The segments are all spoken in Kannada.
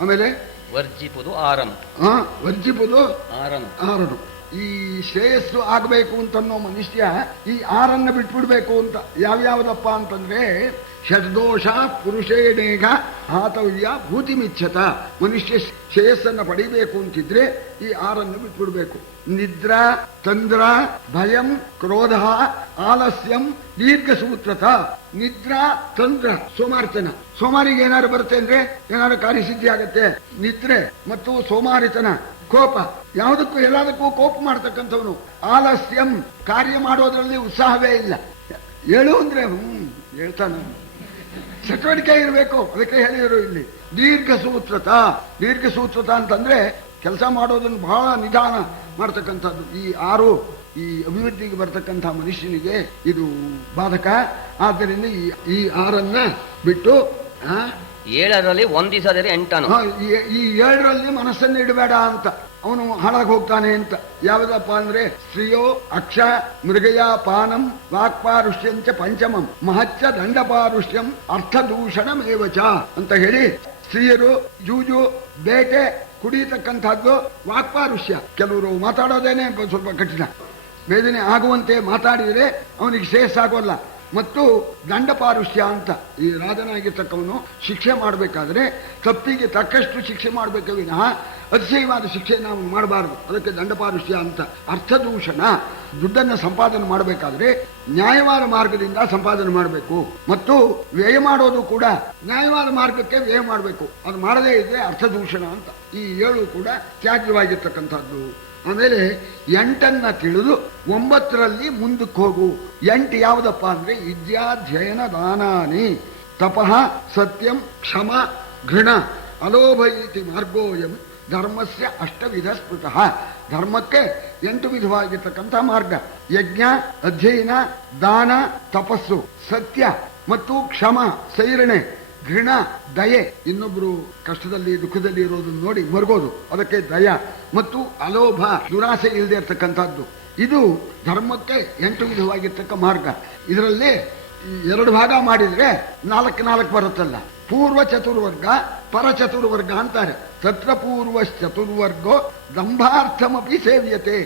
ಆಮೇಲೆ ವರ್ಜಿಪುದು ಆರನು. ವರ್ಜಿಪುದು ಆರನು. ಈ ಶ್ರೇಯಸ್ಸು ಆಗಬೇಕು ಅಂತನ್ನೋ ಮನುಷ್ಯ ಈ ಆರನ್ನ ಬಿಟ್ಬಿಡ್ಬೇಕು ಅಂತ. ಯಾವ್ಯಾವುದಪ್ಪ ಅಂತಂದ್ರೆ ಷಡ್ದೋಷ ಪುರುಷೇಣೇಗ ಹಾತವ್ಯ ಭೂತಿಮಿಚ್ಛತ. ಮನುಷ್ಯ ಶ್ರೇಯಸ್ಸನ್ನ ಪಡಿಬೇಕು ಅಂತಿದ್ರೆ ಈ ಆರನ್ನು ಬಿಟ್ಬಿಡ್ಬೇಕು. ನಿದ್ರಾ ತಂದ್ರ ಭಯಂ ಕ್ರೋಧ ಆಲಸ್ಯಂ ದೀರ್ಘ ಸೂತ್ರತ. ನಿದ್ರಾ ತಂದ್ರ ಸೋಮಾರಿತನ. ಸೋಮಾರಿಗೆ ಏನಾದ್ರು ಬರುತ್ತೆ ಅಂದ್ರೆ ಏನಾದ್ರು ಕಾರ್ಯಸಿದ್ಧಿ ಆಗತ್ತೆ. ನಿದ್ರೆ ಮತ್ತು ಸೋಮಾರಿತನ, ಕೋಪ, ಯಾವುದಕ್ಕೂ ಎಲ್ಲದಕ್ಕೂ ಕೋಪ ಮಾಡ್ತಕ್ಕಂಥವನು. ಆಲಸ್ಯಂ ಕಾರ್ಯ ಮಾಡೋದ್ರಲ್ಲಿ ಉತ್ಸಾಹವೇ ಇಲ್ಲ. ಹೇಳು ಅಂದ್ರೆ ಹೇಳ್ತಾನೆ, ಚಟುವಟಿಕೆ ಇರಬೇಕು, ಅದಕ್ಕೆ ಹೇಳಿದರು ಇಲ್ಲಿ. ದೀರ್ಘ ಸೂತ್ರತ. ದೀರ್ಘ ಸೂತ್ರತ ಅಂತಂದ್ರೆ ಕೆಲಸ ಮಾಡೋದನ್ನು ಬಹಳ ನಿಧಾನ ಮಾಡ್ತಕ್ಕಂಥದ್ದು. ಈ ಆರು ಈ ಅಭಿವೃದ್ಧಿಗೆ ಬರ್ತಕ್ಕಂಥ ಮನುಷ್ಯನಿಗೆ ಇದು ಬಾಧಕ. ಆದ್ದರಿಂದ ಈ ಆರನ್ನ ಬಿಟ್ಟು 7ರಲ್ಲಿ ಒಂದಿಸದರೆ 8. ಈ 7ರಲ್ಲಿ ಮನಸ್ಸನ್ನು ಇಡಬೇಡ ಅಂತ. ಅವನು ಹಾಳಾಗಿ ಹೋಗ್ತಾನೆ ಅಂತ. ಯಾವುದಪ್ಪ ಅಂದ್ರೆ ಸ್ತ್ರೀಯೋ ಅಕ್ಷ ಮೃಗಯ ಪಾನಂ ವಾಕ್ಪಾರುಷ್ಯಂಚ ಪಂಚಮಂ ಮಹಚ್ಚ ದಂಡಪಾರುಷ್ಯಂ ಅರ್ಥದೂಷಣಮೇವಚ ಅಂತ ಹೇಳಿ, ಸ್ತ್ರೀಯರು ಜೂಜು ಬೇಟೆ ಕುಡಿಯತಕ್ಕಂಥದ್ದು ವಾಕ್ಪಾರುಷ್ಯ. ಕೆಲವರು ಮಾತಾಡೋದೇನೆ ಸ್ವಲ್ಪ ಕಠಿಣ. ವೇದನೆ ಆಗುವಂತೆ ಮಾತಾಡಿದರೆ ಅವನಿಗೆ ಶ್ರೇಯಸ್ಸಾಗೋಲ್ಲ. ಮತ್ತು ದಂಡಪಾರುಷ್ಯ ಅಂತ, ಈ ರಾಜನಾಗಿರ್ತಕ್ಕವನು ಶಿಕ್ಷೆ ಮಾಡಬೇಕಾದ್ರೆ ತಪ್ಪಿಗೆ ತಕ್ಕಷ್ಟು ಶಿಕ್ಷೆ ಮಾಡಬೇಕು ವಿನಃ ಅತಿಶಯವಾದ ಶಿಕ್ಷೆ ನಾವು ಮಾಡಬಾರದು. ಅದಕ್ಕೆ ದಂಡಪಾರುಷ್ಯ ಅಂತ. ಅರ್ಥದೂಷಣ, ದುಡ್ಡನ್ನು ಸಂಪಾದನೆ ಮಾಡಬೇಕಾದ್ರೆ ನ್ಯಾಯವಾದ ಮಾರ್ಗದಿಂದ ಸಂಪಾದನೆ ಮಾಡಬೇಕು. ಮತ್ತು ವ್ಯಯ ಮಾಡೋದು ಕೂಡ ನ್ಯಾಯವಾದ ಮಾರ್ಗಕ್ಕೆ ವ್ಯಯ ಮಾಡಬೇಕು. ಅದು ಮಾಡದೇ ಇದ್ರೆ ಅರ್ಥದೂಷಣ ಅಂತ. ಈ 7 ಕೂಡ ತ್ಯಾಜ್ಯವಾಗಿರ್ತಕ್ಕಂಥದ್ದು. ಆಮೇಲೆ 8ನ್ನ ತಿಳಿದು 9ರಲ್ಲಿ ಮುಂದಕ್ಕೆ ಹೋಗು. 8 ಯಾವುದಪ್ಪ ಅಂದ್ರೆ ವಿದ್ಯಾಧ್ಯಯನ ದಾನಾನಿ ತಪಃ ಸತ್ಯಂ ಕ್ಷಮ ಘೃಣ ಅಲೋಭ ಇತಿ ಮಾರ್ಗೋಯಂ ಧರ್ಮಸ್ಯ 8 ವಿಧ ಸ್ಮೃತಃ. ಧರ್ಮಕ್ಕೆ 8 ವಿಧವಾಗಿರ್ತಕ್ಕಂಥ ಮಾರ್ಗ. ಯಜ್ಞ, ಅಧ್ಯಯನ, ದಾನ, ತಪಸ್ಸು, ಸತ್ಯ ಮತ್ತು ಕ್ಷಮ ಸೈರಣೆ, ಘೃಣ ದಯೆ, ಇನ್ನೊಬ್ರು ಕಷ್ಟದಲ್ಲಿ ದುಃಖದಲ್ಲಿ ಇರೋದನ್ನು ನೋಡಿ ಮರುಗೋದು, ಅದಕ್ಕೆ ದಯ, ಮತ್ತು ಅಲೋಭ ದುರಾಸೆ ಇಲ್ಲದೆ ಇರ್ತಕ್ಕಂಥದ್ದು. ಇದು ಧರ್ಮಕ್ಕೆ 8 ವಿಧವಾಗಿರ್ತಕ್ಕ ಮಾರ್ಗ. ಇದರಲ್ಲಿ 2 ಭಾಗ ಮಾಡಿದ್ರೆ 4 ಬರುತ್ತಲ್ಲ. ಪೂರ್ವ ಚತುರ್ವರ್ಗ ಪರ ಚತುರ್ವರ್ಗ ಅಂತಾರೆ. ತತ್ರ ಪೂರ್ವ ಚತುರ್ವರ್ಗೋ ದಂಭಾರ್ಥಮಪಿ ಸೇವ್ಯತೆ.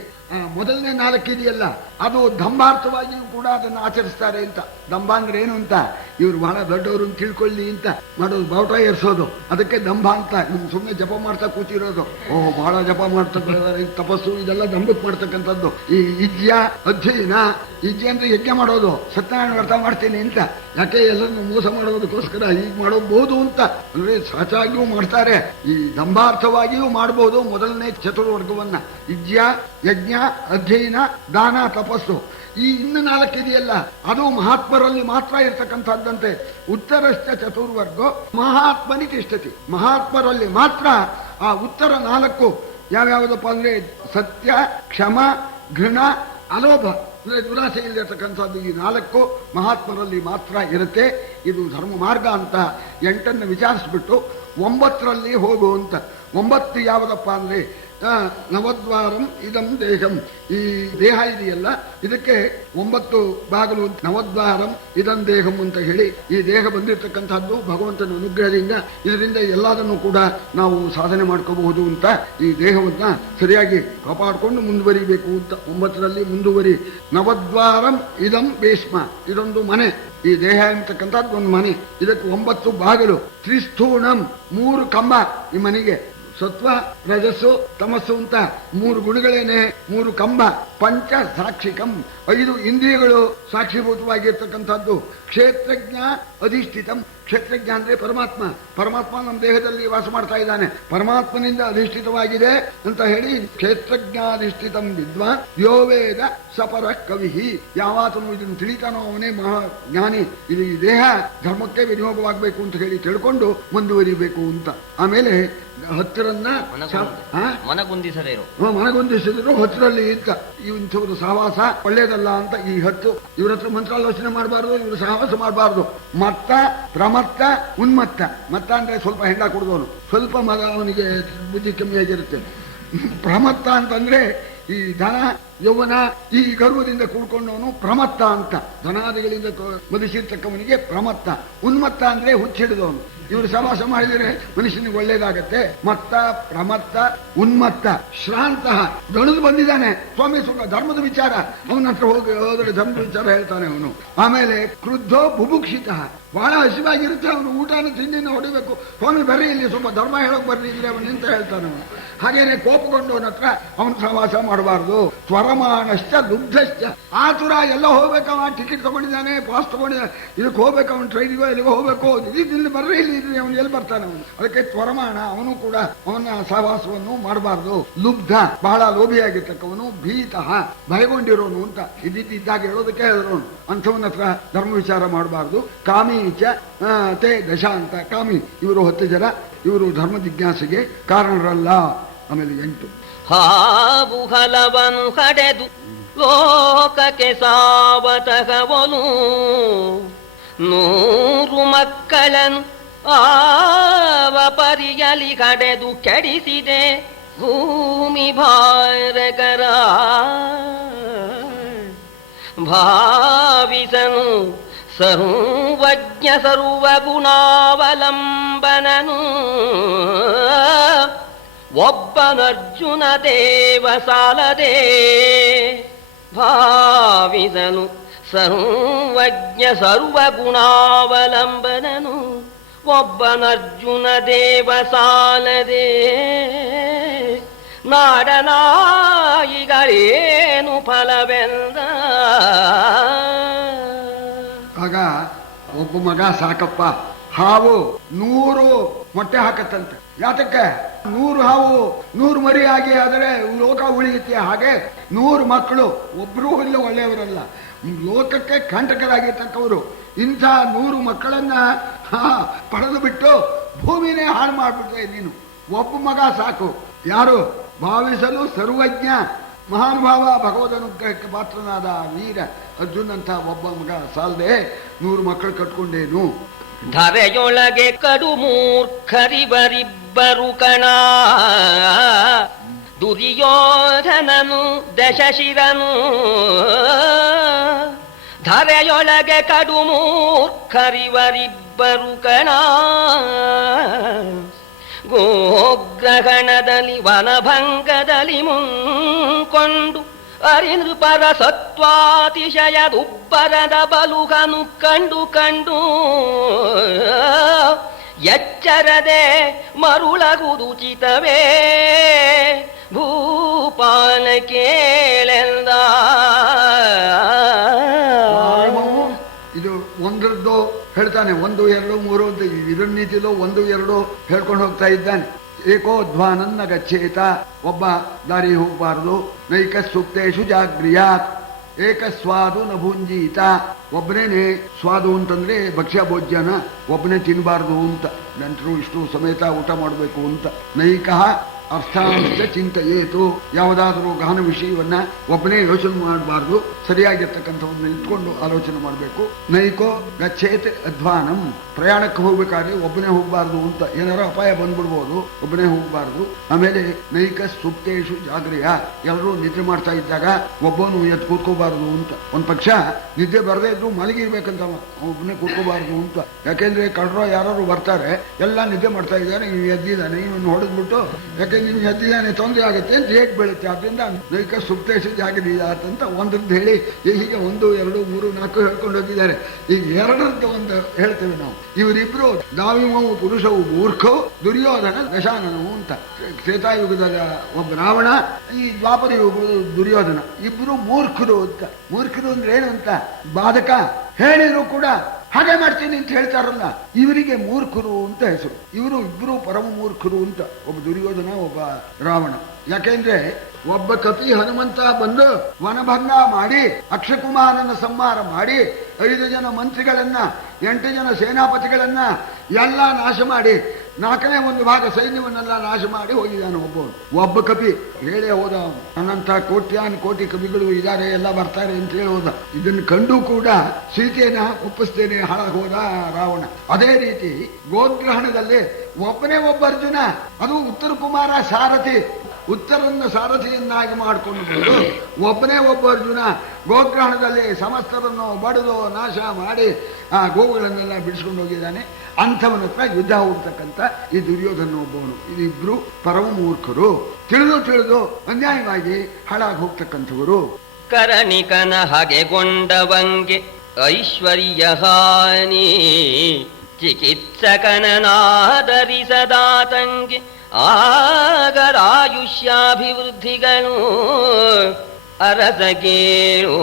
ಮೊದಲನೇ 4 ಇದೆಯಲ್ಲ, ಅದು ದಂಭಾರ್ಥವಾಗಿಯೂ ಕೂಡ ಅದನ್ನು ಆಚರಿಸ್ತಾರೆ ಅಂತ. ದಂಭ ಅಂದ್ರೆ ಏನು ಅಂತ, ಇವ್ರು ಬಹಳ ದೊಡ್ಡವರು ತಿಳ್ಕೊಳ್ಳಿ ಅಂತ ಮಾಡೋದು, ಬಾವುಟ ಏರ್ಸೋದು, ಅದಕ್ಕೆ ದಂಭ ಅಂತ. ಸುಮ್ಮನೆ ಜಪ ಮಾಡ್ತಾ ಕೂತಿರೋದು, ಬಹಳ ಜಪ ಮಾಡ್ತಕ್ಕಂಥ ತಪಸ್ಸು, ಇದೆಲ್ಲ ದಂಭಕ್ಕೆ ಮಾಡ್ತಕ್ಕಂಥದ್ದು. ಈ ಯಜ್ಞ ಅಧ್ಯಯನ, ಯಜ್ಞ ಅಂದ್ರೆ ಯಜ್ಞ ಮಾಡೋದು, ಸತ್ಯನಾರಾಯಣ ವ್ರತ ಮಾಡ್ತೀನಿ ಅಂತ. ಯಾಕೆ ಎಲ್ಲರನ್ನು ಮೋಸ ಮಾಡೋದಕ್ಕೋಸ್ಕರ ಈಗ ಮಾಡಬಹುದು ಅಂತ. ಅಂದ್ರೆ ಸಹಜವಾಗಿಯೂ ಮಾಡ್ತಾರೆ, ಈ ದಂಭಾರ್ಥವಾಗಿಯೂ ಮಾಡಬಹುದು ಮೊದಲನೇ ಚತುರ್ವರ್ಗವನ್ನ. ಯಜ್ಞ ಯಜ್ಞ ಅಧ್ಯಯನ ದಾನ ತಪಸ್ಸು. ಈ ಇನ್ನು 4 ಇದೆಯಲ್ಲ, ಅದು ಮಹಾತ್ಮರಲ್ಲಿ ಮಾತ್ರ ಇರ್ತಕ್ಕಂಥದ್ದಂತೆ. ಉತ್ತರಶ್ಚ ಚತುರ್ವರ್ಗೋ ಮಹಾತ್ಮನಿ ತಿಷ್ಠತಿ. ಮಹಾತ್ಮರಲ್ಲಿ ಮಾತ್ರ ಆ ಉತ್ತರ 4 ಯಾವ್ಯಾವುದಪ್ಪ ಅಂದ್ರೆ ಸತ್ಯ ಕ್ಷಮ ಘೃಣ ಅಲೋಭ ಅಂದ್ರೆ ದುರಾಸೆ ಇಲ್ಲಿರ್ತಕ್ಕಂಥದ್ದು. ಈ 4 ಮಹಾತ್ಮರಲ್ಲಿ ಮಾತ್ರ ಇರುತ್ತೆ. ಇದು ಧರ್ಮ ಮಾರ್ಗ ಅಂತ. 8ನ್ನು ವಿಚಾರಿಸ್ಬಿಟ್ಟು 9ರಲ್ಲಿ ಹೋಗು ಅಂತ. 9 ಯಾವುದಪ್ಪ ಅಂದ್ರೆ ನವದ್ವಾರಂ ಇದಂ ದೇಹಂ. ಈ ದೇಹ ಇದೆಯಲ್ಲ, ಇದಕ್ಕೆ 9 ಬಾಗಿಲು. ನವದ್ವಾರಂ ಇದಂ ದೇಹಂ ಅಂತ ಹೇಳಿ, ಈ ದೇಹ ಬಂದಿರತಕ್ಕಂಥದ್ದು ಭಗವಂತನ ಅನುಗ್ರಹದಿಂದ. ಇದರಿಂದ ಎಲ್ಲದನ್ನು ಕೂಡ ನಾವು ಸಾಧನೆ ಮಾಡ್ಕೋಬಹುದು ಅಂತ. ಈ ದೇಹವನ್ನ ಸರಿಯಾಗಿ ಕಾಪಾಡಿಕೊಂಡು ಮುಂದುವರಿಬೇಕು ಅಂತ 9ರಲ್ಲಿ ಮುಂದುವರಿ. ನವದ್ವಾರಂ ಇದಂ ಭೀಷ್ಮ. ಇದೊಂದು ಮನೆ, ಈ ದೇಹ ಅಂತಕ್ಕಂಥದ್ದು ಒಂದು ಮನೆ. ಇದಕ್ಕೆ 9 ಬಾಗಿಲು. ತ್ರಿಸ್ಥೂಣಂ 3 ಕಂಬ ಈ ಮನೆಗೆ. ಸತ್ವ ರಜಸ್ಸು ತಮಸ್ಸು ಅಂತ 3 ಗುಣಗಳೇನೆ 3 ಕಂಬ. ಪಂಚ ಸಾಕ್ಷಿಕಂ 5 ಇಂದ್ರಿಯಗಳು ಸಾಕ್ಷಿಭೂತವಾಗಿರ್ತಕ್ಕಂಥದ್ದು. ಕ್ಷೇತ್ರಜ್ಞ ಅಧಿಷ್ಠಿತಂ. ಕ್ಷೇತ್ರಜ್ಞ ಅಂದ್ರೆ ಪರಮಾತ್ಮ. ಪರಮಾತ್ಮ ನಮ್ಮ ದೇಹದಲ್ಲಿ ವಾಸ ಮಾಡ್ತಾ ಇದ್ದಾನೆ, ಪರಮಾತ್ಮನಿಂದ ಅಧಿಷ್ಠಿತವಾಗಿದೆ ಅಂತ ಹೇಳಿ ಕ್ಷೇತ್ರಜ್ಞಾಧಿಷ್ಠಿತಂ ವಿದ್ವಾನ್ ಯೋ ವೇದ ಸಪರ ಕವಿಹಿ. ಯಾವಾತನು ಇದನ್ನು ತಿಳಿತಾನೋ ಅವನೇ ಮಹಾ ಜ್ಞಾನಿ. ಇದು ಈ ದೇಹ ಧರ್ಮಕ್ಕೆ ವಿನಿಯೋಗವಾಗಬೇಕು ಅಂತ ಹೇಳಿ ತಿಳ್ಕೊಂಡು ಮುಂದುವರಿಬೇಕು ಅಂತ. ಆಮೇಲೆ 10ರನ್ನ ಮನಗುಂದಿಸಿದ್ರು 10ರಲ್ಲಿ ಅಂತ. ಇಂಥವ್ರ ಸಹವಾಸ ಒಳ್ಳೇದಲ್ಲ ಅಂತ. ಈ 10 ಇವ್ರ ಹತ್ರ ಮಂತ್ರಾಲೋಚನೆ ಮಾಡಬಾರ್ದು, ಇವ್ರ ಸಹವಾಸ ಮಾಡಬಾರ್ದು. ಮತ್ತ ಪ್ರಮತ್ತ ಉನ್ಮತ್ತ. ಮತ್ತ ಅಂದ್ರೆ ಸ್ವಲ್ಪ ಹೆಂಡ ಕುಡಿದವನು, ಸ್ವಲ್ಪ ಮಗ ಅವನಿಗೆ ಬುದ್ಧಿ ಕಮ್ಮಿಯಾಗಿರುತ್ತೆ. ಪ್ರಮತ್ತ ಅಂತಂದ್ರೆ ಈ ಧನ ಯೌವನ ಈ ಗರ್ವದಿಂದ ಕೂಡ್ಕೊಂಡವನು ಪ್ರಮತ್ತ ಅಂತ. ಧನಾದಿಗಳಿಂದ ಮದಿಸಿರ್ತಕ್ಕವನಿಗೆ ಪ್ರಮತ್ತ. ಉನ್ಮತ್ತ ಅಂದ್ರೆ ಹುಚ್ಚಿಡಿದವನು. ಇವರು ಸಮಾಸ ಮಾಡಿದರೆ ಮನುಷ್ಯನಿಗೆ ಒಳ್ಳೇದಾಗತ್ತೆ. ಮತ್ತ, ಪ್ರಮತ್ತ, ಉನ್ಮತ್ತ, ಶ್ರಾಂತ. ದಣಿದು ಬಂದಿದ್ದಾನೆ ಸ್ವಾಮಿ, ಧರ್ಮದ ವಿಚಾರ ಅವನ ಹತ್ರ ಹೋದ್ರೆ ಧರ್ಮದ ವಿಚಾರ ಹೇಳ್ತಾನೆ ಅವನು. ಆಮೇಲೆ ಕ್ರುದ್ಧೋ ಬುಭುಕ್ಷಿತ, ಬಹಳ ಹಸಿವಾಗಿರುತ್ತೆ ಅವನು. ಊಟನ ತಿಂಡಿನ ಹೊಡಿಬೇಕು. ಸ್ವಾಮಿ ಬರ್ರಿ ಇಲ್ಲಿ ಸ್ವಲ್ಪ ಧರ್ಮ ಹೇಳೋಕ್ ಬರ್ರಿ ಇದ್ರೆ ಅವನು ನಿಂತ ಹೇಳ್ತಾನೆ ಅವನು. ಹಾಗೇನೆ ಕೋಪಗೊಂಡವನ ಹತ್ರ ಅವನು ಸಹವಾಸ ಮಾಡಬಾರ್ದು. ತ್ವರಮಾನಶ್ಚ ಲುಬ್ಧಶ್ಚ, ಆತುರ ಎಲ್ಲ ಹೋಗ್ಬೇಕು. ಅವ ಟಿಕೆಟ್ ತಗೊಂಡಿದ್ದಾನೆ, ಪಾಸ್ ತಗೊಂಡಿದ್ದಾನೆ, ಇದಕ್ಕೆ ಹೋಗ್ಬೇಕು, ಅವನು ಟ್ರೈನಿಗೋ ಎಲ್ಲಿಗೋ ಹೋಗ್ಬೇಕು, ಇಲ್ಲಿ ಬರ್ರಿ ಇಲ್ಲಿ ಇದ್ರೆ ಅವನು ಎಲ್ಲಿ ಬರ್ತಾನೆ ಅವನು. ಅದಕ್ಕೆ ತ್ವರಮಾನ, ಅವನು ಕೂಡ ಅವನ ಸಹವಾಸವನ್ನು ಮಾಡಬಾರ್ದು. ಲುಬ್ಧ, ಬಹಳ ಲೋಭಿಯಾಗಿರ್ತಕ್ಕವನು. ಭೀತಃ, ಭಯಗೊಂಡಿರೋನು ಅಂತ ಇದ್ದಾಗ ಹೇಳೋದಕ್ಕೆ ಹೇಳಿರೋನು. ಅಂಥವನ ಹತ್ರ ಧರ್ಮ ವಿಚಾರ ಮಾಡಬಾರ್ದು. ಕಾಮೀಚ ತೇ ದಶ ಅಂತ. ಕಾಮಿ ಇವರು 10 ಜನ, ಇವರು ಧರ್ಮ ಜಿಜ್ಞಾಸೆಗೆ ಕಾರಣರಲ್ಲ. ಆಮೇಲೆ 8, ಹಾವು ಹಲವನು ಕಡೆದು ಲೋಕಕ್ಕೆ ಸಾವತಗವನು, 100 ಮಕ್ಕಳನ್ನು ಆವ ಪರಿಯಲಿ ಕಡೆದು ಕೆಡಿಸಿದೆ ಭೂಮಿ ಭಾರಕರ. ಭಾವಿಸನು ಸರ್ವಜ್ಞ ಸರ್ವಗುಣಾವಲಂಬನನು, ಒಬ್ಬನರ್ಜುನ ದೇವ ಸಾಲದೆ. ಭಾವಿಸನು ಸರ್ವಜ್ಞ ಸರ್ವಗುಣಾವಲಂಬನನು, ಒಬ್ಬನರ್ಜುನ ದೇವ ಸಾಲದೆ. ನಾಡನಾಯಿಗಳೇನು ಫಲವೆಂದ. ಆಗ ಒಬ್ಬ ಮಗ ಸಾಕಪ್ಪ. ಹಾವು 100 ಮೊಟ್ಟೆ ಹಾಕತ್ತಂತೆ. ಯಾತಕ್ಕೆ? 100 ಹಾವು 100 ಮರಿ ಆಗಿ ಆದರೆ ಲೋಕ ಉಳಿಯುತ್ತೆ. ಹಾಗೆ 100 ಮಕ್ಕಳು ಒಬ್ಬರೂ ಇಲ್ಲ ಒಳ್ಳೆಯವರಲ್ಲ, ಲೋಕಕ್ಕೆ ಕಂಟಕರಾಗಿರ್ತಕ್ಕವರು. ಇಂಥ 100 ಮಕ್ಕಳನ್ನ ಪಡೆದು ಬಿಟ್ಟು ಭೂಮಿನೇ ಹಾಳು ಮಾಡ್ಬಿಟ್ರೆ ನೀನು. ಒಬ್ಬ ಮಗ ಸಾಕು. ಯಾರು? ಭಾವಿಸಲು ಸರ್ವಜ್ಞ ಮಹಾನುಭಾವ, ಭಗವದ್ ಅನುಗ್ರಹಕ್ಕೆ ಪಾತ್ರನಾದ ವೀರ ಅರ್ಜುನಂತ ಒಬ್ಬ ಮಗ ಸಾಲದೆ 100 ಮಕ್ಕಳು ಕಟ್ಕೊಂಡೇನು. ಧರೆಯೊಳಗೆ ಕಡು ಮೂರ್ಖರಿವರಿಬ್ಬರು ಕಣ, ದುರ್ಯೋಧನನು ದಶಶಿರನು. ಧರೆಯೊಳಗೆ ಕಡು ಮೂರ್ಖರಿವರಿಬ್ಬರು ಕಣ, ಗೋಗ್ರಹಣದಲ್ಲಿ ವನಭಂಗದಲ್ಲಿ ಮುಂಕೊಂಡು ಅರಿನೃಪರ ಸತ್ವಾತಿಶಯದುಬ್ಬರದ ಬಲುಗನು ಕಂಡು ಎಚ್ಚರದೆ ಮರುಳಗುದುಚಿತವೇ ಭೂಪಾಲ ಕೇಳೆಂದ. ಇದು ಒಂದರದ್ದು ಹೇಳ್ತಾನೆ. 1, 2, 3 ಅಂತ ಇದನ್ನ ನೀತಿಲೋ 1, 2 ಹೇಳ್ಕೊಂಡು ಹೋಗ್ತಾ ಇದ್ದಾನೆ. ಏಕೋಧ್ವಾನನ್ನ ಗಚ್ಚೇತ, ಒಬ್ಬ ದಾರಿ ಹೋಗಬಾರದು. ನೈಕ ಸೂಕ್ತೇಶು ಜಾಗ್ರಿಯಾತ್, ಏಕಸ್ವಾದು ನ ಭುಂಜೀತ. ಒಬ್ಬನೇನೆ ಸ್ವಾದು ಅಂತಂದ್ರೆ ಭಕ್ಷ್ಯ ಭೋಜ್ಯನ ಒಬ್ಬನೇ ತಿನ್ನಬಾರ್ದು ಅಂತ. ನಂತರೂ ಇಷ್ಟು ಸಮೇತ ಊಟ ಮಾಡಬೇಕು ಅಂತ. ನೈಕಃ ಅರ್ಥಾಂಶ ಚಿಂತೆಯೇತು, ಯಾವುದಾದ್ರೂ ಗಹನ ವಿಷಯವನ್ನ ಒಬ್ಬನೇ ಯೋಚನೆ ಮಾಡಬಾರ್ದು, ಸರಿಯಾಗಿರ್ತಕ್ಕಂಥವನ್ನ ಇಟ್ಕೊಂಡು ಆಲೋಚನೆ ಮಾಡಬೇಕು. ನೈಕೋ ಗಚ್ಚೇತ್ ಅಧ್ವಾನಂ, ಪ್ರಯಾಣಕ್ಕೆ ಹೋಗ್ಬೇಕಾದ್ರೆ ಒಬ್ಬನೇ ಹೋಗಬಾರ್ದು ಅಂತ. ಏನಾರ ಅಪಾಯ ಬಂದ್ಬಿಡ್ಬೋದು, ಒಬ್ಬನೇ ಹೋಗಬಾರ್ದು. ಆಮೇಲೆ ನೈಕ ಸುಪ್ತೇಶು ಜಾಗ್ರಿಯ, ಎಲ್ಲರೂ ನಿದ್ರೆ ಮಾಡ್ತಾ ಇದ್ದಾಗ ಒಬ್ಬನು ಎದ್ದು ಕೂತ್ಕೋಬಾರ್ದು ಅಂತ. ಒಂದ್ ಪಕ್ಷ ನಿದ್ದೆ ಬರದೇ ಇದ್ರು ಮಲಗಿರ್ಬೇಕಂತ, ಒಬ್ಬನೇ ಕೂತ್ಕೋಬಾರ್ದು ಅಂತ. ಯಾಕೆಂದ್ರೆ ಕಳ್ಳರು ಯಾರು ಬರ್ತಾರೆ, ಎಲ್ಲ ನಿದ್ದೆ ಮಾಡ್ತಾ ಇದ್ದಾರೆ, ಇವ್ ಎದ್ದಿದ್ದಾನೆ, ಇವನು ಹೊಡೆದ್ಬಿಟ್ಟು ಯಾಕೆ ನಿಮ್ಗೆ ಎದ್ದಿದ್ದಾನೆ ತೊಂದರೆ ಆಗುತ್ತೆ ಅಂತ ಹೇಗೆ ಬೀಳುತ್ತೆ. ಆದ್ರಿಂದ ನೈಕ ಸುಪ್ತೇಶ ಜಾಗರಿಯಾತ್ ಅಂತ ಒಂದ್ರದ್ದು ಹೇಳಿ ಹೀಗೆ 1, 2, 3, 4 ಹೇಳ್ಕೊಂಡು ಹೋಗಿದ್ದಾರೆ. ಈಗ 2ರದ್ದು ಒಂದು ಹೇಳ್ತೇವೆ ನಾವು. ಇವರಿಬ್ರು ದಾವಿಮವು ಪುರುಷವು ಮೂರ್ಖವು, ದುರ್ಯೋಧನ ದಶಾನನವು ಅಂತ. ತ್ರೇತಾಯುಗದ ಒಬ್ಬ ರಾವಣ, ಈ ದ್ವಾಪರ ಯುಗದ ದುರ್ಯೋಧನ, ಇಬ್ರು ಮೂರ್ಖರು ಅಂತ. ಮೂರ್ಖರು ಅಂದ್ರೆ ಏನು ಅಂತ ಬಾಧಕ ಹೇಳಿದ್ರು ಕೂಡ ಹಾಗೆ ಮಾಡ್ತೀನಿ ಅಂತ ಹೇಳ್ತಾರಲ್ಲ, ಇವರಿಗೆ ಮೂರ್ಖರು ಅಂತ ಹೆಸರು. ಇವರು ಇಬ್ಬರು ಪರಮ ಮೂರ್ಖರು ಅಂತ, ಒಬ್ಬ ದುರ್ಯೋಧನ, ಒಬ್ಬ ರಾವಣ. ಯಾಕೆಂದ್ರೆ ಒಬ್ಬ ಕಪಿ ಹನುಮಂತ ಬಂದು ವನಭಂಗ ಮಾಡಿ ಅಕ್ಷಕುಮಾರನ ಸಂಹಾರ ಮಾಡಿ 5 ಜನ ಮಂತ್ರಿಗಳನ್ನ 8 ಜನ ಸೇನಾಪತಿಗಳನ್ನ ಎಲ್ಲ ನಾಶ ಮಾಡಿ 4ನೇ 1 ಭಾಗ ಸೈನ್ಯವನ್ನೆಲ್ಲ ನಾಶ ಮಾಡಿ ಹೋಗಿದ್ದಾನೆ ಒಬ್ಬ ಕಪಿ. ಹೇಳೇ ಹೋದ, ನನ್ನಂತ ಕೋಟಿ ಕವಿಗಳು ಇದ್ದಾರೆ, ಎಲ್ಲ ಬರ್ತಾರೆ ಅಂತ ಹೇಳೋದ. ಇದನ್ನು ಕಂಡು ಕೂಡ ಸೀತೆಯನ್ನ ಒಪ್ಪಿಸ್ತೇನೆ ಹಾಳಾಗಿ ಹೋದ ರಾವಣ. ಅದೇ ರೀತಿ ಗೋಗ್ರಹಣದಲ್ಲಿ ಒಬ್ಬನೇ ಒಬ್ಬ ಅರ್ಜುನ, ಅದು ಉತ್ತರ ಕುಮಾರ ಸಾರಥಿ. ಉತ್ತರನ್ನ ಸಾರಥಿಯನ್ನಾಗಿ ಮಾಡಿಕೊಂಡು ಬಂದು ಒಬ್ಬನೇ ಒಬ್ಬ ಅರ್ಜುನ ಗೋಗ್ರಹಣದಲ್ಲಿ ಸಮಸ್ತರನ್ನು ಬಡಿದು ನಾಶ ಮಾಡಿ ಆ ಗೋವುಗಳನ್ನೆಲ್ಲ ಬಿಡಿಸ್ಕೊಂಡು ಹೋಗಿದ್ದಾನೆ. ಅಂಥವನ ಹತ್ರ ಯುದ್ಧ ಹೋಗ್ತಕ್ಕಂಥ ಈ ದುರ್ಯೋಧನ ಒಬ್ಬವನು. ಇದಿಬ್ರು ಪರಮ ಮೂರ್ಖರು, ತಿಳಿದು ಅನ್ಯಾಯವಾಗಿ ಹಾಳಾಗಿ ಹೋಗ್ತಕ್ಕಂಥವರು. ಕರಣಿಕನ ಹಾಗೆಗೊಂಡವಂಗೆ ಐಶ್ವರ್ಯ ಹಾನಿ, ಚಿಕಿತ್ಸಕನಾದರಿಸದಾತಂಗೆ ಆಗರಾಯುಷ್ಯಾಭಿವೃದ್ಧಿಗಳು. ಅರಸ ಕೇಳು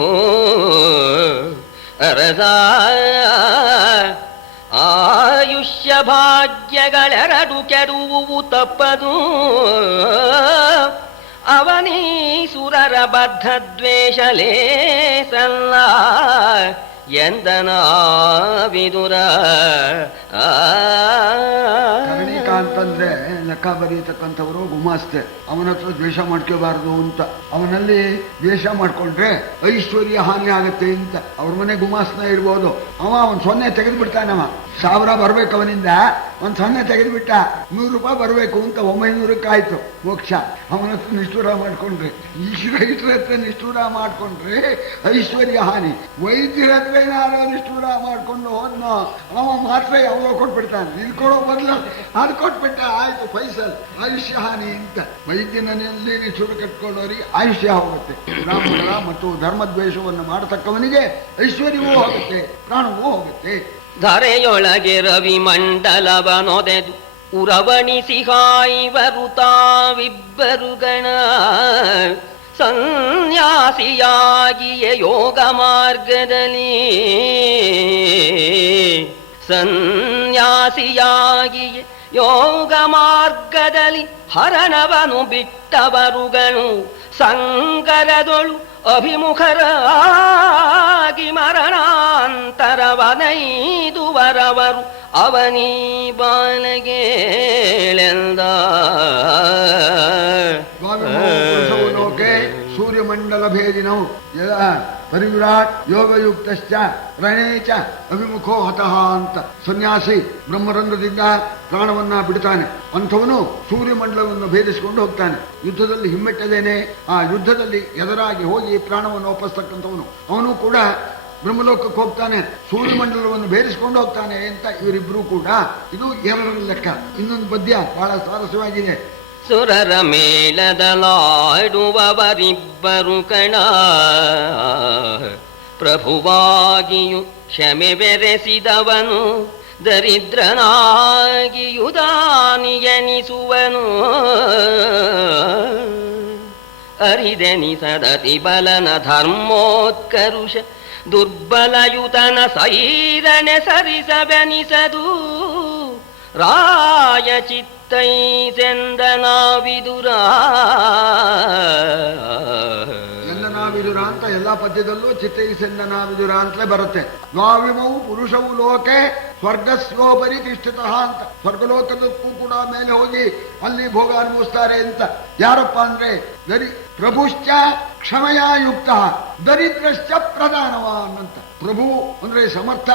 ಅರಸ, ಆಯುಷ್ಯ ಭಾಗ್ಯಗಳೆರಡು ಕೆಡುವು ತಪ್ಪದು. ಅವನೀಸುರರ ಬದ್ಧ ದ್ವೇಷಲೇಸಲ್ಲ ಎಂದನ ವಿದುರ. ಕರ್ಣಿಕ ಅಂತಂದ್ರೆ ಲೆಕ್ಕ ಬರೀತಕ್ಕಂಥವರು ಗುಮಾಸ್ತೆ. ಅವನ ಹತ್ರ ದ್ವೇಷ ಮಾಡ್ಕೋಬಾರ್ದು ಅಂತ. ಅವನಲ್ಲಿ ದ್ವೇಷ ಮಾಡ್ಕೊಂಡ್ರೆ ಐಶ್ವರ್ಯ ಹಾನಿ ಆಗತ್ತೆ ಅಂತ. ಅವ್ರ ಮನೆ ಗುಮಾಸ್ನ ಇರ್ಬೋದು. ಅವನ್ 0 ತೆಗೆದು ಬಿಡ್ತಾನವ. 1000 ಬರ್ಬೇಕು ಅವನಿಂದ, 0 ತೆಗೆದು ಬಿಟ್ಟ. 100 ರೂಪಾಯಿ ಬರ್ಬೇಕು ಅಂತ 900ಕ್ಕೆ ಆಯ್ತು ಮೋಕ್ಷ. ಅವನ ಹತ್ರ ನಿಷ್ಠೂರ ಮಾಡ್ಕೊಂಡ್ರೆ, ಈಶ್ವರ ಹತ್ರ ನಿಷ್ಠೂರ ಮಾಡ್ಕೊಂಡ್ರೆ ಐಶ್ವರ್ಯ ಹಾನಿ. ವೈದ್ಯರ ಹತ್ರ ಏನಾದ್ರು ನಿಷ್ಠೂರ ಮಾಡ್ಕೊಂಡು ಹೋದ್ನೋ ಅವ ಮಾತ್ರ ಯಾವಾಗ ಕೊಟ್ಬಿಡ್ತಾನೆ. ಇದು ಕೊಡೋ ಬದಲು ಅದು ಕೊಟ್ಬಿಟ್ಟ, ಆಯ್ತು ಫೈಸಲ್, ಆಯುಷ್ಯ ಹಾನಿ ಅಂತ. ವೈದ್ಯನಲ್ಲಿ ನಿಷ್ಠೂರ ಕಟ್ಕೊಂಡವರಿಗೆ ಆಯುಷ್ಯ ಹೋಗುತ್ತೆ. ಬ್ರಾಹ್ಮಣರ ಮತ್ತು ಧರ್ಮದ್ವೇಷವನ್ನು ಮಾಡತಕ್ಕವನಿಗೆ ಐಶ್ವರ್ಯವೂ ಹೋಗುತ್ತೆ, ಪ್ರಾಣವೂ ಹೋಗುತ್ತೆ. ಧರೆಯೊಳಗೆ ರವಿ ಮಂಡಲವನೊದೆದು ಉರವಣಿಸಿ ಹಾಯಿವರು ತಾವಿಬ್ಬರು ಗಣ. ಸನ್ಯಾಸಿಯಾಗಿಯೇ ಯೋಗ ಮಾರ್ಗದಲ್ಲಿ, ಸನ್ಯಾಸಿಯಾಗಿಯೇ ಯೋಗ ಮಾರ್ಗದಲ್ಲಿ ಹರಣವನು ಬಿಟ್ಟವರುಗಳು. ಸಂಕರದೊಳು ಅಭಿಮುಖರಾಗಿ ಮರಣಾಂತರವನೈದುವರವರು ಅವನೀ ಬಾಲಗೇಳೆಂದ. ಸೂರ್ಯಮಂಡಲ ಭೇದಿನವು ಪರಿವಿರಾಟ್ ಯೋಗಯುಕ್ತಶ್ಚ ರಣೇಚ ಅಭಿಮುಖೋ ಹತಃ ಅಂತ. ಸನ್ಯಾಸಿ ಬ್ರಹ್ಮರಂಧ್ರದಿಂದ ಪ್ರಾಣವನ್ನ ಬಿಡ್ತಾನೆ. ಅಂಥವನು ಸೂರ್ಯಮಂಡಲವನ್ನು ಭೇದಿಸಿಕೊಂಡು ಹೋಗ್ತಾನೆ. ಯುದ್ಧದಲ್ಲಿ ಹಿಮ್ಮೆಟ್ಟದೇನೆ ಆ ಯುದ್ಧದಲ್ಲಿ ಎದುರಾಗಿ ಹೋಗಿ ಪ್ರಾಣವನ್ನು ಒಪ್ಪಿಸ್ತಕ್ಕಂಥವನು. ಅವನು ಕೂಡ ಬ್ರಹ್ಮಲೋಕಕ್ಕೆ ಹೋಗ್ತಾನೆ, ಸೂರ್ಯಮಂಡಲವನ್ನು ಭೇದಿಸಿಕೊಂಡು ಹೋಗ್ತಾನೆ ಅಂತ ಇವರಿಬ್ರು ಕೂಡ. ಇದು 2ರ ಲೆಕ್ಕ. ಇನ್ನೊಂದು ಪದ್ಯ ಬಹಳ ಸ್ವಾರಸ್ಯವಾಗಿದೆ. ಸುರರ ಮೇಳದಲಾಡುವವರಿಬ್ಬರು ಕಣ, ಪ್ರಭುವಾಗಿಯು ಕ್ಷಮೆ ಬೆರೆಸಿದವನು ದರಿದ್ರನಾಗಿಯು ದಾನಿಯನಿಸುವನು. ಅರಿದೆನಿಸದತಿ ಬಲನ ಧರ್ಮೋತ್ಕರುಷ, ದುರ್ಬಲಯುತನ ಸೈರನೆ ಸರಿಸಬೆನಿಸದು. ರಾಯ ಚಿತ್ತೈಸೆಂದನಾವಿದುರ. ಎಂದನಾವಿದುರ ಅಂತ ಎಲ್ಲಾ ಪದ್ಯದಲ್ಲೂ ಚಿತ್ತೈಸೆಂದನಾವಿದುರ ಅಂತಲೇ ಬರುತ್ತೆ. ದ್ವಾವಿಮವು ಪುರುಷವು ಲೋಕೆ ಸ್ವರ್ಗಸ್ಯೋಪರಿ ತಿಷ್ಠಿತಃ ಅಂತ. ಸ್ವರ್ಗಲೋಕದಕ್ಕೂ ಕೂಡ ಮೇಲೆ ಹೋಗಿ ಅಲ್ಲಿ ಭೋಗ ಅನುಭವಿಸ್ತಾರೆ ಅಂತ. ಯಾರಪ್ಪ ಅಂದ್ರೆ ಪ್ರಭುಶ್ಚ ಕ್ಷಮಯಾ ಯುಕ್ತ ದರಿದ್ರಶ್ಚ ಪ್ರಧಾನವಾನ್ ಅಂತ. ಪ್ರಭು ಅಂದ್ರೆ ಸಮರ್ಥ,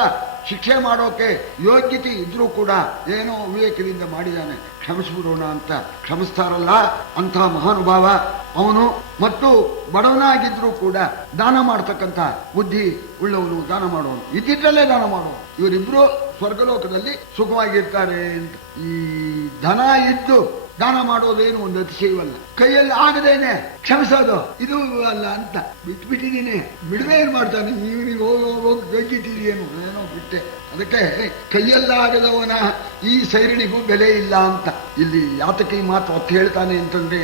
ಶಿಕ್ಷೆ ಮಾಡೋಕೆ ಯೋಗ್ಯತೆ ಇದ್ರೂ ಕೂಡ ಏನೋ ವಿವೇಕದಿಂದ ಮಾಡಿದ್ದಾನೆ, ಕ್ಷಮಿಸ್ಬಿಡೋಣ ಅಂತ ಕ್ಷಮಿಸ್ತಾರಲ್ಲ ಅಂತಹ ಮಹಾನುಭಾವ ಅವನು. ಮತ್ತು ಬಡವನಾಗಿದ್ರೂ ಕೂಡ ದಾನ ಮಾಡ್ತಕ್ಕಂಥ ಬುದ್ಧಿ ಉಳ್ಳವನು, ದಾನ ಮಾಡೋನು, ಇದ್ದಿದ್ದಲ್ಲೇ ದಾನ ಮಾಡೋನು. ಇವರಿಬ್ರು ಸ್ವರ್ಗಲೋಕದಲ್ಲಿ ಸುಖವಾಗಿರ್ತಾರೆ ಅಂತ. ಈ ಧನ ಇದ್ದು ದಾನ ಮಾಡೋದೇನು ಒಂದು ಅತಿಶಯವಲ್ಲ. ಕೈಯಲ್ಲಿ ಆಗದೇನೆ ಕ್ಷಮಿಸೋದು ಇದು ಅಲ್ಲ ಅಂತ ಬಿಟ್ಬಿಟ್ಟಿದ್ದೀನಿ. ಬಿಡದೆ ಏನ್ ಮಾಡ್ತಾನೆ, ಇವನಿಗೆ ಹೋಗಿ ಬೇಕಿಟ್ಟಿದೆಯೇನು, ಏನೋ ಬಿಟ್ಟೆ. ಅದಕ್ಕೆ ಕೈಯಲ್ಲಾಗದವನ ಈ ಸೈರಣಿಗೂ ಬೆಲೆ ಇಲ್ಲ ಅಂತ ಇಲ್ಲಿ ಯಾತಕ್ಕೆ ಈ ಮಾತು ಒತ್ತು ಹೇಳ್ತಾನೆ ಅಂತಂದ್ರೆ,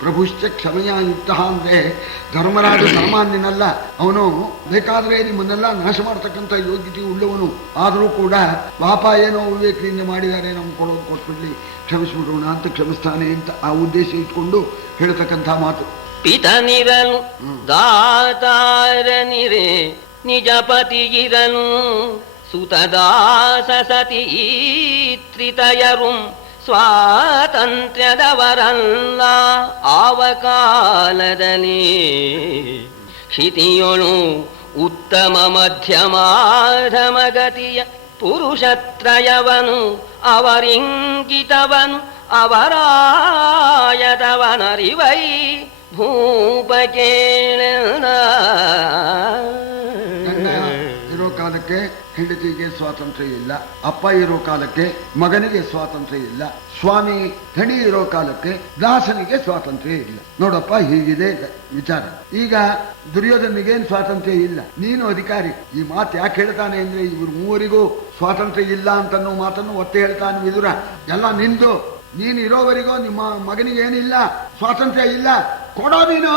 ಪ್ರಭುಶ್ಚ ಕ್ಷಮೆಯ ಯುಕ್ತ ಅಂದ್ರೆ ಧರ್ಮರಾಜ ಸಾಮಾನ್ಯನಲ್ಲ. ಅವನು ಬೇಕಾದ್ರೆ ನಿಮ್ಮನ್ನೆಲ್ಲ ನಾಶ ಮಾಡ್ತಕ್ಕಂಥ ಯೋಗ್ಯತೆ ಉಳ್ಳವನು. ಆದರೂ ಕೂಡ ಪಾಪ ಏನೋ ವಿವೇಕದಿಂದ ಮಾಡಿದ್ದಾರೆ, ನಮ್ಗೆ ಕೊಡೋದು ಕೊಟ್ಬಿಡ್ಲಿ, ಕ್ಷಮಿಸ್ಬಿಡೋಣ ಅಂತ ಕ್ಷಮಿಸ್ತಾನೆ ಅಂತ ಆ ಉದ್ದೇಶ ಇಟ್ಕೊಂಡು ಹೇಳ್ತಕ್ಕಂಥ ಮಾತು. ಪಿತನಿರಲು ದಾತಾರನಿರೆ ನಿಜ ಪತಿಗಿರಲು, ಸುತದಾಸ ಸತೀತ್ರಿತಯರು ಸ್ವಾತಂತ್ರ್ಯದವರಲ್ಲ ಆವ ಕಾಲದಲ್ಲಿ. ಕ್ಷಿತಿಯೊಳು ಉತ್ತಮ ಮಧ್ಯಮಾಧಮಗತಿಯ ಪುರುಷತ್ರಯವನು ಅವರಿಂಗಿತವನು ಅವರಾಯದವನರಿವೈ ಭೂಪ ಕೇಳನ. ಗಂಡ ಇರೋ ಕಾಲಕ್ಕೆ ಹೆಂಡತಿಗೆ ಸ್ವಾತಂತ್ರ್ಯ ಇಲ್ಲ, ಅಪ್ಪ ಇರೋ ಕಾಲಕ್ಕೆ ಮಗನಿಗೆ ಸ್ವಾತಂತ್ರ್ಯ ಇಲ್ಲ, ಸ್ವಾಮಿ ಧಣಿ ಇರೋ ಕಾಲಕ್ಕೆ ದಾಸನಿಗೆ ಸ್ವಾತಂತ್ರ್ಯ ಇಲ್ಲ. ನೋಡಪ್ಪ, ಹೀಗಿದೆ ವಿಚಾರ. ಈಗ ದುರ್ಯೋಧನಿಗೇನು ಸ್ವಾತಂತ್ರ್ಯ ಇಲ್ಲ, ನೀನು ಅಧಿಕಾರಿ. ಈ ಮಾತು ಯಾಕೆ ಹೇಳ್ತಾನೆ ಅಂದ್ರೆ ಇವ್ರು ಮೂವರಿಗೂ ಸ್ವಾತಂತ್ರ್ಯ ಇಲ್ಲ ಅಂತನ್ನೋ ಮಾತನ್ನು ಒತ್ತೆ ಹೇಳ್ತಾನೆ ವಿದುರ. ಎಲ್ಲ ನಿಂದು, ನೀನು ಇರೋವರೆಗೂ ನಿಮ್ಮ ಮಗನಿಗೆ ಏನಿಲ್ಲ, ಸ್ವಾತಂತ್ರ್ಯ ಇಲ್ಲ, ಕೊಡೋ ನೀನು.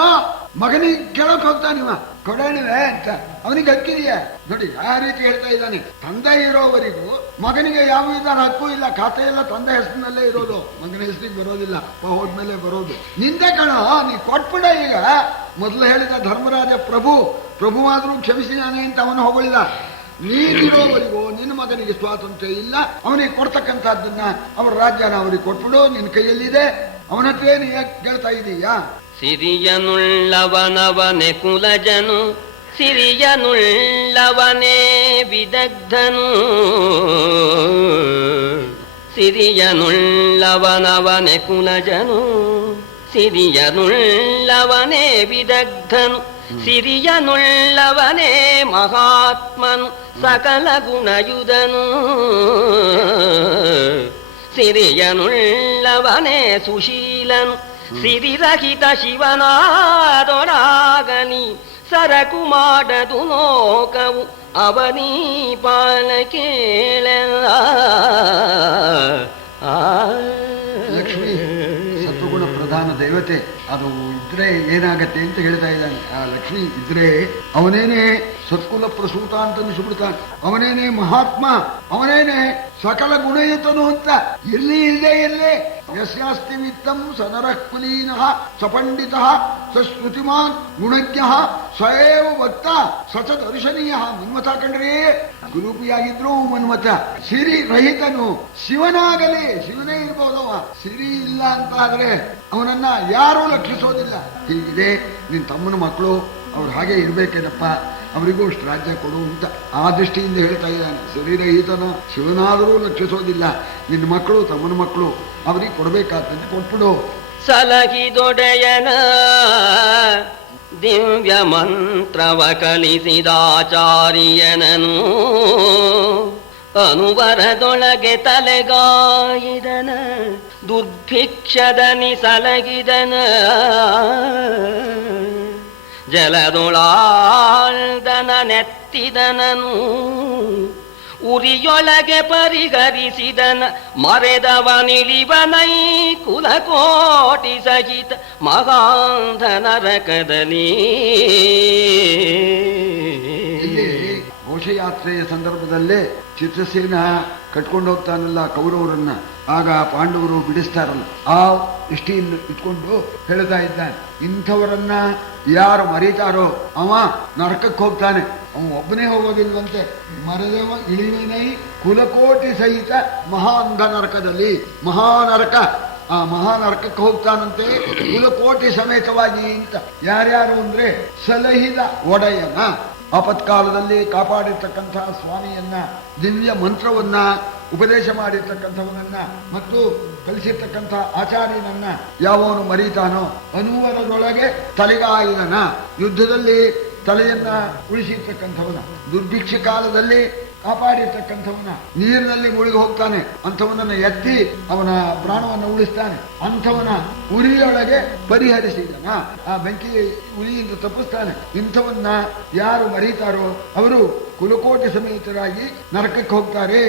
ಮಗನಿಗೆ ಕೇಳೋಕ್ ಹೋಗ್ತಾನಿವ, ಕೊಡೋಣಿವೆ ಅಂತ. ಅವನಿಗೆ ಹಕ್ಕಿದೆಯಾ ನೋಡಿ, ಆ ರೀತಿ ಹೇಳ್ತಾ ಇದ್ದಾನೆ. ತಂದೆ ಇರೋವರೆಗೂ ಮಗನಿಗೆ ಯಾವ ವಿಧಾನ ಹಕ್ಕು ಇಲ್ಲ. ಖಾತೆ ಎಲ್ಲ ತಂದೆ ಹೆಸರಿನಲ್ಲೇ ಇರೋದು, ಮಗನ ಹೆಸರಿಗೆ ಬರೋದಿಲ್ಲ, ಹೋದ್ಮೇಲೆ ಬರೋದು. ನಿಂದೆ ಕಣ, ನೀ ಕೊಟ್ಬಿಡ. ಈಗ ಮೊದಲು ಹೇಳಿದ ಧರ್ಮರಾಜ ಪ್ರಭುವಾದ್ರೂ ಕ್ಷಮಿಸಿದಾನೆ ಅಂತ ಅವನು ಹೊಗಳಿದ. ನೀನಿರೋವರೆಗೂ ನಿನ್ನ ಮಗನಿಗೆ ಸ್ವಾತಂತ್ರ್ಯ ಇಲ್ಲ. ಅವನಿಗೆ ಕೊಡ್ತಕ್ಕಂಥದ್ದನ್ನ ಅವರ ರಾಜ್ಯನ ಅವರಿಗೆ ಕೊಟ್ಬಿಡು, ನಿನ್ನ ಕೈಯಲ್ಲಿದೆ. ಅವನ ಹತ್ರ ನೀ ಕೇಳ್ತಾ ಇದೀಯಾ? ಸಿರಿಯನುಳ್ಳವನವನೆ ಕುಲಜನು, ಸಿರಿಯನುಳ್ಳವನೇ ವಿದಗ್ಧನು. ಸಿರಿಯನುಳ್ಳವನವನೆ ಕುಲಜನು, ಸಿರಿಯನುಳ್ಳವನೇ ವಿದಗ್ಧನು. ಸಿರಿಯನುಳ್ಳವನೇ ಮಹಾತ್ಮನು, ಸಕಲ ಗುಣಯುಧನು. ಸಿರಿಯನುಳ್ಳವನೇ ಸುಶೀಲನು, ಸಿರಿರಹಿತ ಶಿವನಾದೊಡಾಗಲಿ ಸರಕು ಮಾಡದು ಲೋಕವು ಅವನೀ ಪಾಲ ಕೇಳೆಲ್ಲ. ಲಕ್ಷ್ಮಿ ಸತ್ವಗುಣ ಪ್ರಧಾನ ದೇವತೆ. ಅದು ಇದ್ರೆ ಏನಾಗತ್ತೆ ಅಂತ ಹೇಳ್ತಾ ಇದ್ದಾನೆ. ಆ ಲಕ್ಷ್ಮಿ ಇದ್ರೆ ಅವನೇನೆ ಸತ್ಕುಲ ಪ್ರಸೂತ ಅಂತ ಅನಿಸ್ಬಿಡ್ತಾನೆ. ಅವನೇನೆ ಮಹಾತ್ಮ, ಅವನೇನೆ ಸಕಲ ಗುಣಯುತನು ಅಂತ. ಎಲ್ಲಿ ಇಲ್ಲದೆ ಎಲ್ಲೇ ಯಸ್ಯಾಸ್ತಿ ವಿತ್ತಂ ಸನರಃ ಕುಲೀನಃ ಸಪಂಡಿತ ಸಶ್ರುತಿಮಾನ್ ಗುಣಜ್ಞ ಸ್ವಯೇವ ಭಕ್ತ ಸಚ ದರ್ಶನೀಯ. ಮನ್ಮಥ ಕಂಡ್ರೆ ಗುರುಪಿಯಾಗಿದ್ರು ಮನ್ಮಥ. ಸಿರಿ ರಹಿತನು ಶಿವನಾಗಲಿ, ಶಿವನೇ ಇರ್ಬೋದವ. ಸಿರಿ ಇಲ್ಲ ಅಂತ ಆದ್ರೆ ಅವನನ್ನ ಯಾರೂ ಲಕ್ಷಿಸೋದಿಲ್ಲ. ಹೀಗಿದೆ ನಿನ್ ತಮ್ಮನ ಮಕ್ಕಳು, ಅವ್ರು ಹಾಗೆ ಇರ್ಬೇಕೇನಪ್ಪ, ಅವರಿಗೂ ಅಷ್ಟು ರಾಜ್ಯ ಕೊಡು ಅಂತ ಆ ದೃಷ್ಟಿಯಿಂದ ಹೇಳ್ತಾ ಇದ್ದಾನೆ. ಶರೀರಹಿತನ ಶಿವನಾದರೂ ಲಕ್ಷಿಸೋದಿಲ್ಲ. ನಿನ್ನ ಮಕ್ಕಳು, ತಮ್ಮನ ಮಕ್ಕಳು, ಅವರಿಗೆ ಕೊಡ್ಬೇಕಾದಂತೆ ಕೊಟ್ಬಿಡು. ಸಲಹಿದೊಡೆಯನ ದಿವ್ಯ ಮಂತ್ರವ ಕಲಿಸಿದಾಚಾರ್ಯನನು, ಅನುವರದೊಳಗೆ ತಲೆಗಾಯಿದನ, ದುರ್ಭಿಕ್ಷದನಿ ಸಲಗಿದನ. ಜಲದೊಳಾಳ್ದನ ನೆತ್ತಿದನನು, ಉರಿಯೊಳಗೆ ಪರಿಹರಿಸಿದನ. ಮರೆದವನಿಳಿವನೈ ಕುಲಕೋಟಿ ಸಹಿತ ಮಹಾಂಧ ನರಕದಲ್ಲಿ. ಘೋಷಯಾತ್ರೆಯ ಸಂದರ್ಭದಲ್ಲೇ ಚಿತ್ರಸೇನ ಕಟ್ಕೊಂಡು ಹೋಗ್ತಾನಲ್ಲ ಕೌರವರನ್ನ, ಆಗ ಪಾಂಡವರು ಬಿಡಿಸ್ತಾರಲ್ಲ, ಆ ದೃಷ್ಟಿಯನ್ನು ಇಟ್ಕೊಂಡು ಹೇಳ್ತಾ ಇದ್ದಾನೆ. ಇಂಥವರನ್ನ ಯಾರು ಮರೀತಾರೋ ಅವ ನರಕಕ್ಕೆ ಹೋಗ್ತಾನೆ. ಅವ ಒಬ್ಬನೇ ಹೋಗೋದಿಲ್ವಂತೆ. ಮರದೇವ ಇಳಿವಿನೈ ಕುಲಕೋಟಿ ಸಹಿತ ಮಹಾಂಧ ನರಕದಲ್ಲಿ. ಮಹಾನರಕ, ಆ ಮಹಾನರಕಕ್ಕೆ ಹೋಗ್ತಾನಂತೆ ಕುಲಕೋಟಿ ಸಮೇತವಾಗಿ ಅಂತ. ಯಾರ್ಯಾರು ಅಂದ್ರೆ ಸಲಹಿದ ಒಡೆಯನ, ಆಪತ್ಕಾಲದಲ್ಲಿ ಕಾಪಾಡಿರ್ತಕ್ಕಂತಹ ಸ್ವಾಮಿಯನ್ನ, ದಿವ್ಯ ಮಂತ್ರವನ್ನ ಉಪದೇಶ ಮಾಡಿರ್ತಕ್ಕಂಥವನನ್ನ ಮತ್ತು ಕಲಿಸಿರ್ತಕ್ಕಂಥ ಆಚಾರ್ಯನನ್ನ ಯಾವನು ಮರೀತಾನೋ, ಅನುವರದೊಳಗೆ ತಲೆಗಾಯಿದನ, ಯುದ್ಧದಲ್ಲಿ ತಲೆಯನ್ನ ಉಳಿಸಿರ್ತಕ್ಕಂಥವನ, ದುರ್ಭಿಕ್ಷ ಕಾಲದಲ್ಲಿ ಕಾಪಾಡಿರ್ತಕ್ಕಂಥವನ, ನೀರಿನಲ್ಲಿ ಮುಳುಗಿ ಹೋಗ್ತಾನೆ ಅಂಥವನನ್ನ ಎತ್ತಿ ಅವನ ಪ್ರಾಣವನ್ನು ಉಳಿಸ್ತಾನೆ. ಅಂಥವನ ಉರಿಯೊಳಗೆ ಪರಿಹರಿಸಿದನ, ಆ ಬೆಂಕಿ ಉರಿಯಿಂದ ತಪ್ಪಿಸ್ತಾನೆ. ಇಂಥವನ್ನ ಯಾರು ಮರೀತಾರೋ ಅವರು ಕುಲಕೋಟಿ ಸಮೇತರಾಗಿ ನರಕಕ್ಕೆ ಹೋಗ್ತಾರೆ.